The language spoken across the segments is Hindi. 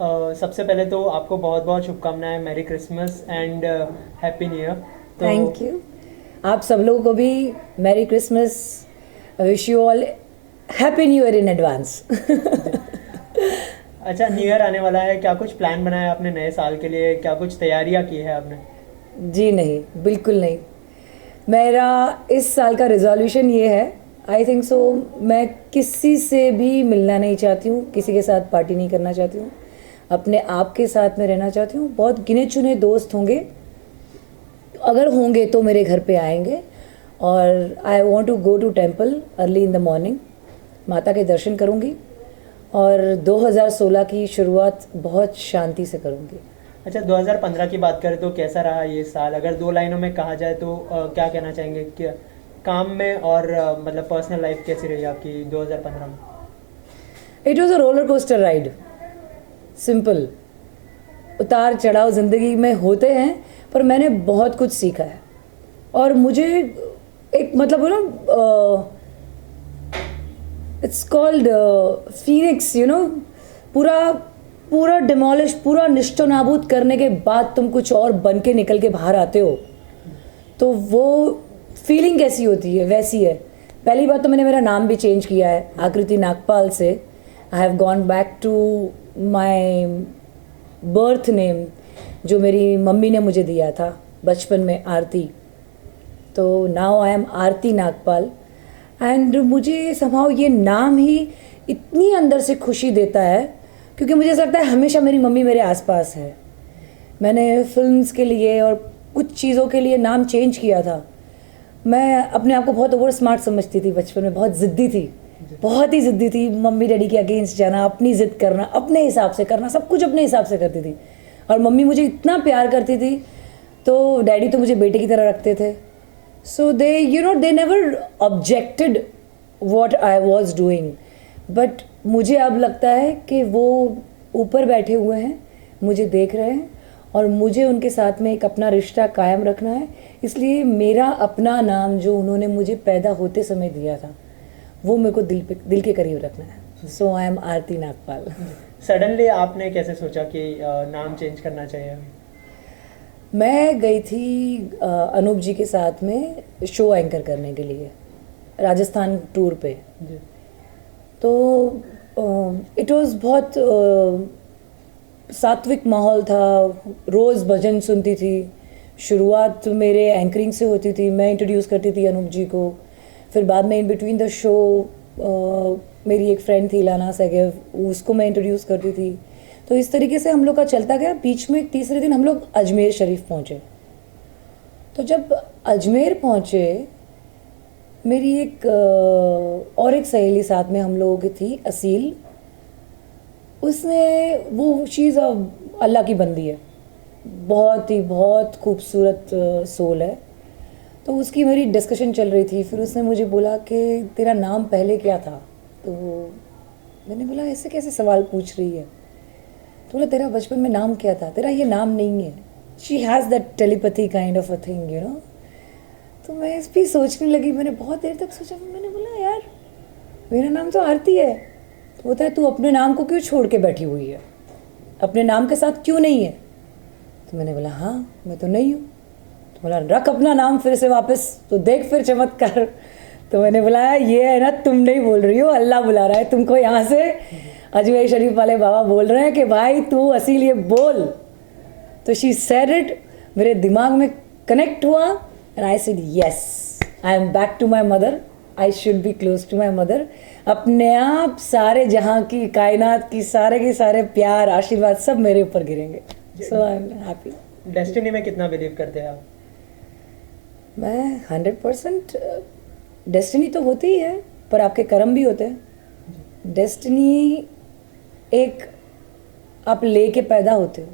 सबसे पहले तो आपको बहुत बहुत शुभकामनाएं, merry Christmas and happy new year. तो थैंक यू। आप सब लोगों को भी merry Christmas, wish you all happy new year in advance. अच्छा, न्यू ईयर आने वाला है, क्या कुछ प्लान बनाया है आपने नए साल के लिए? क्या कुछ तैयारियां की है आपने? जी नहीं, बिल्कुल नहीं। मेरा इस साल का रिजोल्यूशन ये है, आई थिंक सो, मैं किसी से भी मिलना नहीं चाहती हूँ, किसी के साथ पार्टी नहीं करना चाहती हूँ, अपने आप के साथ में रहना चाहती हूँ। बहुत गिने चुने दोस्त होंगे, अगर होंगे तो मेरे घर पे आएंगे। और I want to go to temple early in the morning, माता के दर्शन करूँगी और 2016 की शुरुआत बहुत शांति से करूँगी। अच्छा, 2015 की बात करें तो कैसा रहा ये साल? अगर दो लाइनों में कहा जाए तो क्या कहना चाहेंगे कि काम में और मतलब पर्सनल लाइफ कैसी रही आपकी 2015 में? It was a roller coaster ride. Simple, उतार चढ़ाव ज़िंदगी में होते हैं, पर मैंने बहुत कुछ सीखा है। और मुझे एक मतलब ना, it's called Phoenix, you know. पूरा पूरा डिमोलिश, पूरा निष्ठो नाबूद करने के बाद तुम कुछ और बन के निकल के बाहर आते हो, तो वो फीलिंग कैसी होती है, वैसी है। पहली बात तो मैंने मेरा नाम भी चेंज किया है, आकृति नागपाल से I have gone back to my birth name, जो मेरी मम्मी ने मुझे दिया था बचपन में, आरती। तो now I am Aarti Nagpal. And मुझे समाव ये नाम ही इतनी अंदर से खुशी देता है, क्योंकि मुझे ऐसा लगता है हमेशा मेरी मम्मी मेरे आसपास है। मैंने फिल्म्स के लिए और कुछ चीज़ों के लिए नाम चेंज किया था। मैं अपने आप को बहुत ओवर स्मार्ट समझती थी बचपन में, बहुत ज़िद्दी थी, बहुत ही ज़िद्दी थी। मम्मी डैडी के अगेंस्ट जाना, अपनी ज़िद करना, अपने हिसाब से करना, सब कुछ अपने हिसाब से करती थी। और मम्मी मुझे इतना प्यार करती थी, तो डैडी तो मुझे बेटे की तरह रखते थे। So they, you know, they never objected what I was doing. But मुझे अब लगता है कि वो ऊपर बैठे हुए हैं, मुझे देख रहे हैं, और मुझे उनके साथ में एक अपना रिश्ता कायम रखना है। इसलिए मेरा अपना नाम जो उन्होंने मुझे पैदा होते समय दिया था, वो मेरे को दिल के करीब रखना है। So I am Aarti Nagpal. Suddenly आपने कैसे सोचा कि नाम चेंज करना चाहिए? मैं गई थी अनूप जी के साथ में शो एंकर करने के लिए, राजस्थान टूर पे। जी। तो इट वाज बहुत सात्विक माहौल था, रोज़ भजन सुनती थी। शुरुआत मेरे एंकरिंग से होती थी, मैं इंट्रोड्यूस करती थी अनूप जी को। फिर बाद में इन बिटवीन द शो मेरी एक फ्रेंड थी लाना सैगव, उसको मैं इंट्रोड्यूस करती थी। तो इस तरीके से हम लोग का चलता गया। बीच में तीसरे दिन हम लोग अजमेर शरीफ पहुँचे। तो जब अजमेर पहुँचे, मेरी एक और एक सहेली साथ में हम लोगों की थी, असील। उसने, वो चीज़ अल्लाह की बंदी है, बहुत ही बहुत खूबसूरत सोल है। तो उसकी मेरी डिस्कशन चल रही थी। फिर उसने मुझे बोला कि तेरा नाम पहले क्या था? तो मैंने बोला ऐसे कैसे सवाल पूछ रही है? तो बोला तेरा बचपन में नाम क्या था? तेरा ये नाम नहीं है। She has that telepathy kind of a thing, you know. तो मैं इस पर सोचने लगी, मैंने बहुत देर तक सोचा। मैंने बोला यार, मेरा नाम तो आरती है। तो बोलता है तू अपने नाम को क्यों छोड़ के बैठी हुई है, अपने नाम के साथ क्यों नहीं है? तो मैंने बोला हाँ, मैं तो नहीं हूँ। तो बोला रख अपना नाम फिर से वापस, तो देख फिर चमत्कार। तो मैंने बोला ये है ना, तुम नहीं बोल रही हो, अल्लाह बुला रहा है तुमको यहाँ से। अजमेर शरीफ वाले बाबा बोल रहे हैं कि भाई तू असील ये बोल। तो शी सेड इट, मेरे दिमाग में कनेक्ट हुआ, and I said yes, I am back to my mother, I should be close to my mother. अपने आप सारे जहाँ की, कायनात की सारे के सारे प्यार आशीर्वाद सब मेरे ऊपर गिरेंगे। सो आई एम हैप्पी। डेस्टिनी में कितना बिलीव करते हैं आप? मैं 100%। डेस्टिनी तो होती ही है, पर आपके कर्म भी होते हैं। डेस्टिनी एक आप लेके पैदा होते हो,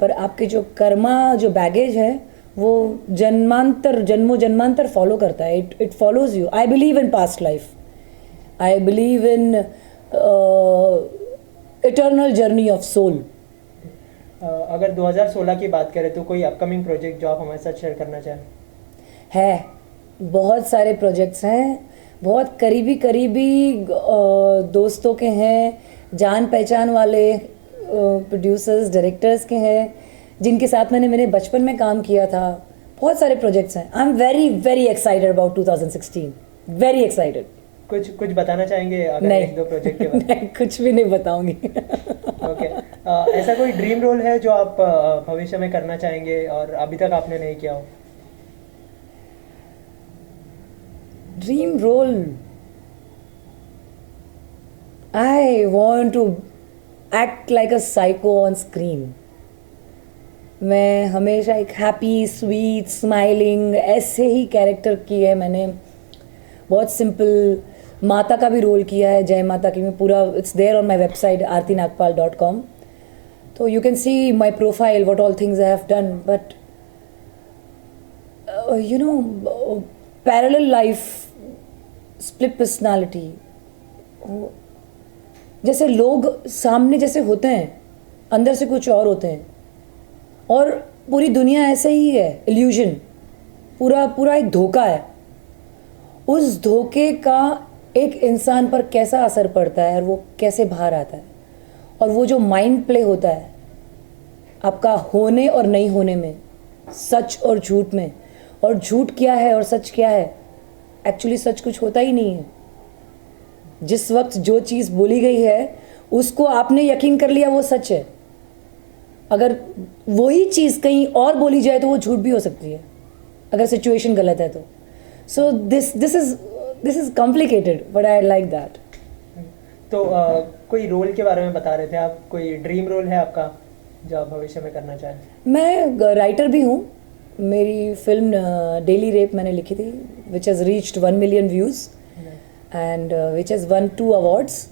पर आपके जो कर्मा, जो बैगेज है, वो जन्मांतर, जन्मों जन्मांतर फॉलो करता है। It follows you. I believe in past life, I believe in eternal journey of soul. अगर 2016 की बात करें तो कोई अपकमिंग प्रोजेक्ट जो आप हमारे साथ शेयर करना चाहें? है, बहुत सारे प्रोजेक्ट्स हैं, बहुत करीबी करीबी दोस्तों के हैं, जान पहचान वाले प्रोड्यूसर्स डायरेक्टर्स के हैं जिनके साथ मैंने मेरे बचपन में काम किया था. बहुत सारे प्रोजेक्ट्स हैं. I am very very excited about 2016. Very excited. कुछ कुछ बताना चाहेंगे अगर नहीं. एक दो प्रोजेक्ट के बारे में? नहीं, कुछ भी नहीं बताऊंगी. ओके. ऐसा कोई ड्रीम रोल है जो आप भविष्य में करना चाहेंगे और अभी तक आपने नहीं किया हो? Dream role. I want to act like a psycho on screen. मैं हमेशा एक हैप्पी स्वीट स्माइलिंग ऐसे ही कैरेक्टर की है मैंने. बहुत सिंपल. माता का भी रोल किया है, जय माता की. मैं पूरा it's there on my website aartinagpal.com. तो you can see my profile what all things I have done. But you know parallel life, split personality. जैसे लोग सामने जैसे होते हैं, अंदर से कुछ और होते हैं. और पूरी दुनिया ऐसे ही है, इल्यूजन. पूरा पूरा एक धोखा है. उस धोखे का एक इंसान पर कैसा असर पड़ता है और वो कैसे बाहर आता है. और वो जो माइंड प्ले होता है आपका होने और नहीं होने में, सच और झूठ में. और झूठ क्या है और सच क्या है. एक्चुअली सच कुछ होता ही नहीं है. जिस वक्त जो चीज़ बोली गई है उसको आपने यकीन कर लिया वो सच है. अगर वही चीज़ कहीं और बोली जाए तो वो झूठ भी हो सकती है अगर सिचुएशन गलत है तो. So this is complicated but I like that. तो कोई रोल के बारे में बता रहे थे आप. कोई ड्रीम रोल है आपका जो आप भविष्य में करना चाहें? मैं राइटर भी हूँ. मेरी फिल्म डेली रेप मैंने लिखी थी which has reached 1 million views and which has one 2 awards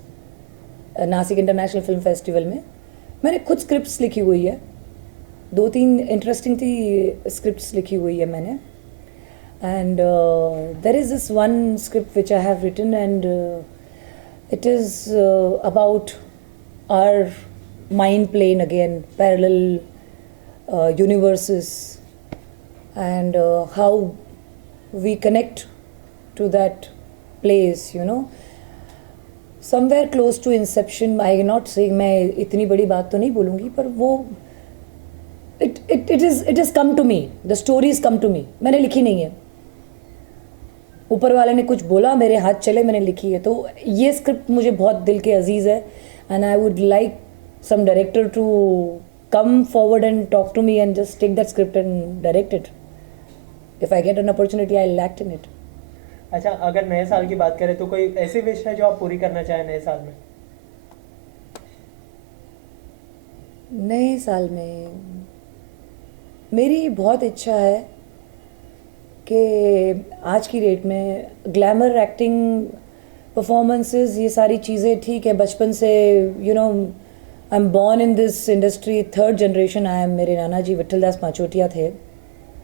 Nashik international film festival में. मैंने खुद स्क्रिप्ट्स लिखी हुई है. 2-3 इंटरेस्टिंग थी स्क्रिप्ट्स लिखी हुई है मैंने. And there is this one script which I have written and it is about our mind plane again, parallel universes and how we connect to that place, you know, somewhere close to inception. I cannot say, मैं इतनी बड़ी बात तो नहीं बोलूँगी पर वो it has come to me, the story has come to me. मैंने लिखी नहीं है, ऊपर वाले ने कुछ बोला, मेरे हाथ चले, मैंने लिखी है. तो ये स्क्रिप्ट मुझे बहुत दिल के अजीज़ है and I would like some director to come forward and talk to me and just take that script and direct it. If I get an opportunity, I'll act in it. अच्छा, अगर नए साल की बात करें तो कोई ऐसी विश है जो आप पूरी करना चाहें नए साल में? नए साल में मेरी बहुत इच्छा है कि आज की डेट में ग्लैमर एक्टिंग परफॉर्मेंसेस ये सारी चीज़ें ठीक है. बचपन से you know I am born in this industry, 3rd generation. I am, मेरे नाना जी विट्ठल दास पाचोटिया थे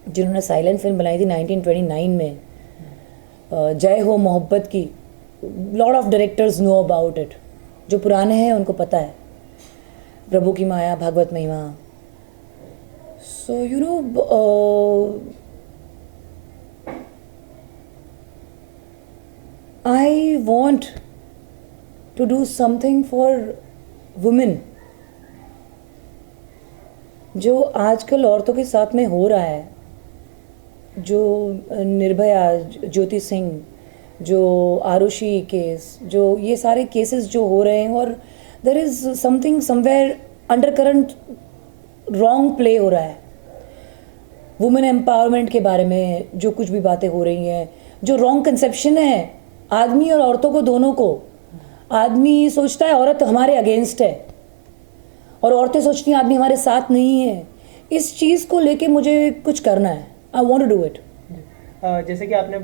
जिन्होंने साइलेंट फिल्म बनाई थी 1929 में, जय हो मोहब्बत की. Lot of directors know about it. जो पुराने हैं उनको पता है. प्रभु की माया, भागवत महिमा. So you know I want to do something for women. जो आजकल औरतों के साथ में हो रहा है, जो निर्भया, ज्योति सिंह, जो आरुषि केस, जो ये सारे केसेस जो हो रहे हैं, और there is something somewhere under current wrong play हो रहा है. वुमेन एम्पावरमेंट के बारे में जो कुछ भी बातें हो रही हैं, जो रॉन्ग कंसेप्शन है आदमी और औरतों को, दोनों को. आदमी सोचता है औरत हमारे अगेंस्ट है और औरतें सोचती हैं आदमी हमारे साथ नहीं है. इस चीज़ को लेके मुझे कुछ करना है. I want to do it. जैसे कि आपने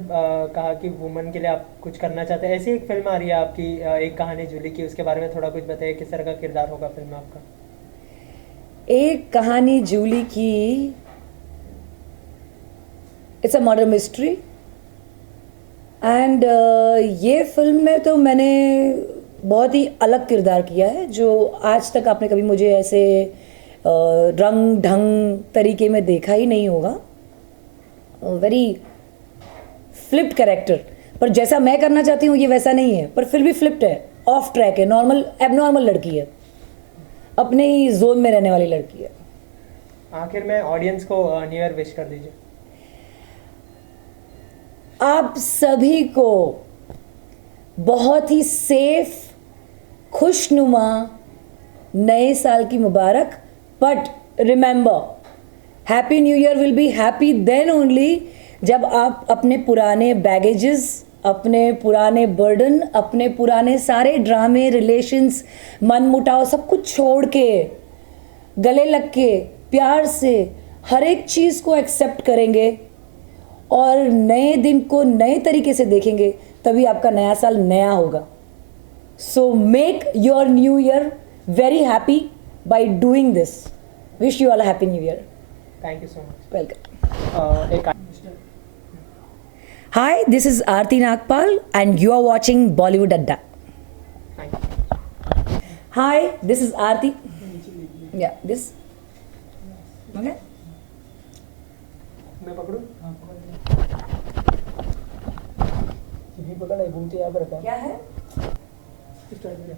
कहा कि वुमेन के लिए आप कुछ करना चाहते हैं. ऐसी एक फिल्म आ रही है आपकी, एक कहानी जूली की, उसके बारे में थोड़ा कुछ बताइए. किस तरह का किरदार होगा फिल्म में आपका? एक कहानी जूली की, it's a murder mystery. And ये फिल्म में तो मैंने बहुत ही अलग किरदार किया है जो आज तक आपने कभी मुझे ऐसे रंग ढंग तरीके में देखा ही नहीं होगा. Very flipped character. पर जैसा मैं करना चाहती हूँ ये वैसा नहीं है, पर फिर भी फ्लिप्ड है, ऑफ ट्रैक है, नॉर्मल एबनॉर्मल लड़की है. अपने ही जोन में रहने वाली लड़की है। आखिर में ऑडियंस को न्यू ईयर विश कर दीजिए। आप सभी को बहुत ही सेफ, खुशनुमा नए साल की मुबारक। But remember, happy new year will be happy then only जब आप अपने पुराने बैगेजेस, अपने पुराने बर्डन, अपने पुराने सारे ड्रामे, रिलेशंस, मन मुटाव सब कुछ छोड़ के, गले लग के, प्यार से हर एक चीज़ को एक्सेप्ट करेंगे और नए दिन को नए तरीके से देखेंगे, तभी आपका नया साल नया होगा। So make your new year very happy by doing this. Wish you all a happy new year. Thank you so much. Welcome. एक Hi, this is Aarti Nagpal and you are watching Bollywood Adda. Thank you. Hi, this is Aarti. Yeah, this. Okay. मैं पकड़ूं? ये पकड़ है, घूमते यहाँ पर रखा। क्या है? स्टार्ट करें।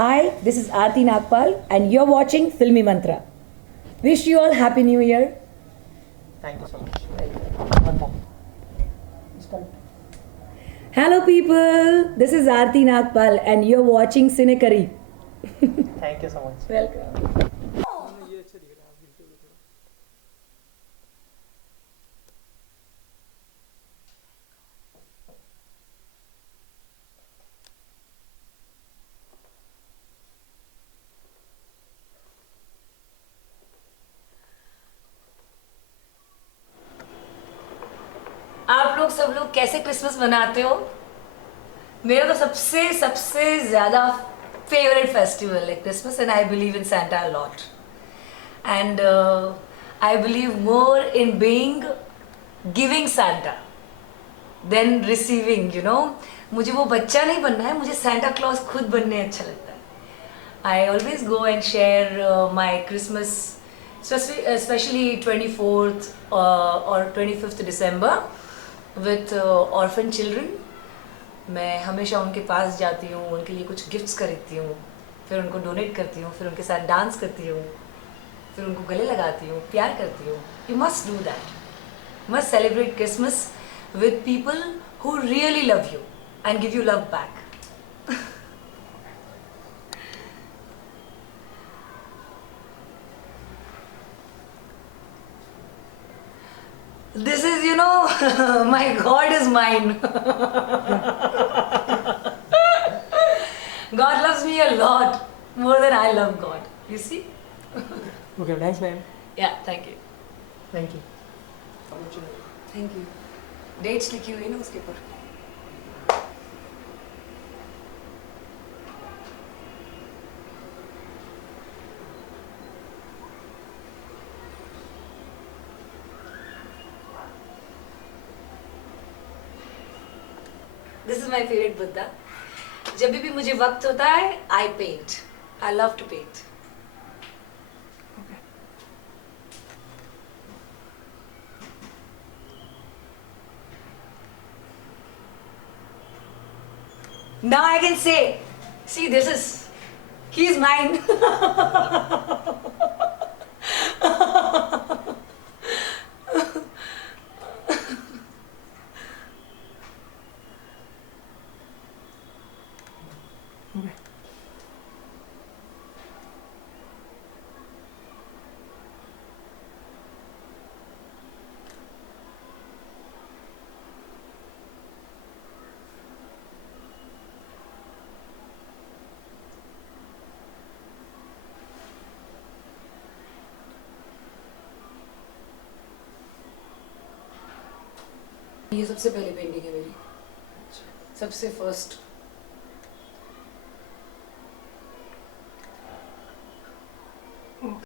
Hi, this is Aarti Nagpal and you're watching Filmy Mantra. Wish you all Happy New Year. Thank you so much. Hello people, this is Aarti Nagpal and you're watching Cinekari. Thank you so much. Welcome. आप लोग सब लोग कैसे क्रिसमस मनाते हो? मेरा तो सबसे सबसे ज़्यादा फेवरेट फेस्टिवल है Christmas and I believe in Santa a lot and I believe more in being giving Santa then receiving, you know. मुझे वो बच्चा नहीं बनना है, मुझे सैंटा क्लॉज खुद बनने अच्छा लगता है। I always go and share my Christmas, especially 24th or 25th December with orphan children. मैं हमेशा उनके पास जाती हूँ, उनके लिए कुछ गिफ्ट्स खरीदती हूँ, फिर उनको डोनेट करती हूँ, फिर उनके साथ डांस करती हूँ, फिर उनको गले लगाती हूँ, प्यार करती हूँ। You must do that, must celebrate Christmas with people who really love you and give you love back. This is, you know, my God is mine. God loves me a lot, more than I love God. You see? Okay, thanks ma'am. Yeah, thank you. Thank you. Thank you. Dates लिखी हुई है ना उसके ऊपर। This is my favorite Buddha. जब भी मुझे वक्त होता है, I paint. I love to paint. Now I can say, see, this is, he's mine. ये सबसे पहली पेंटिंग है मेरी, सबसे फर्स्ट।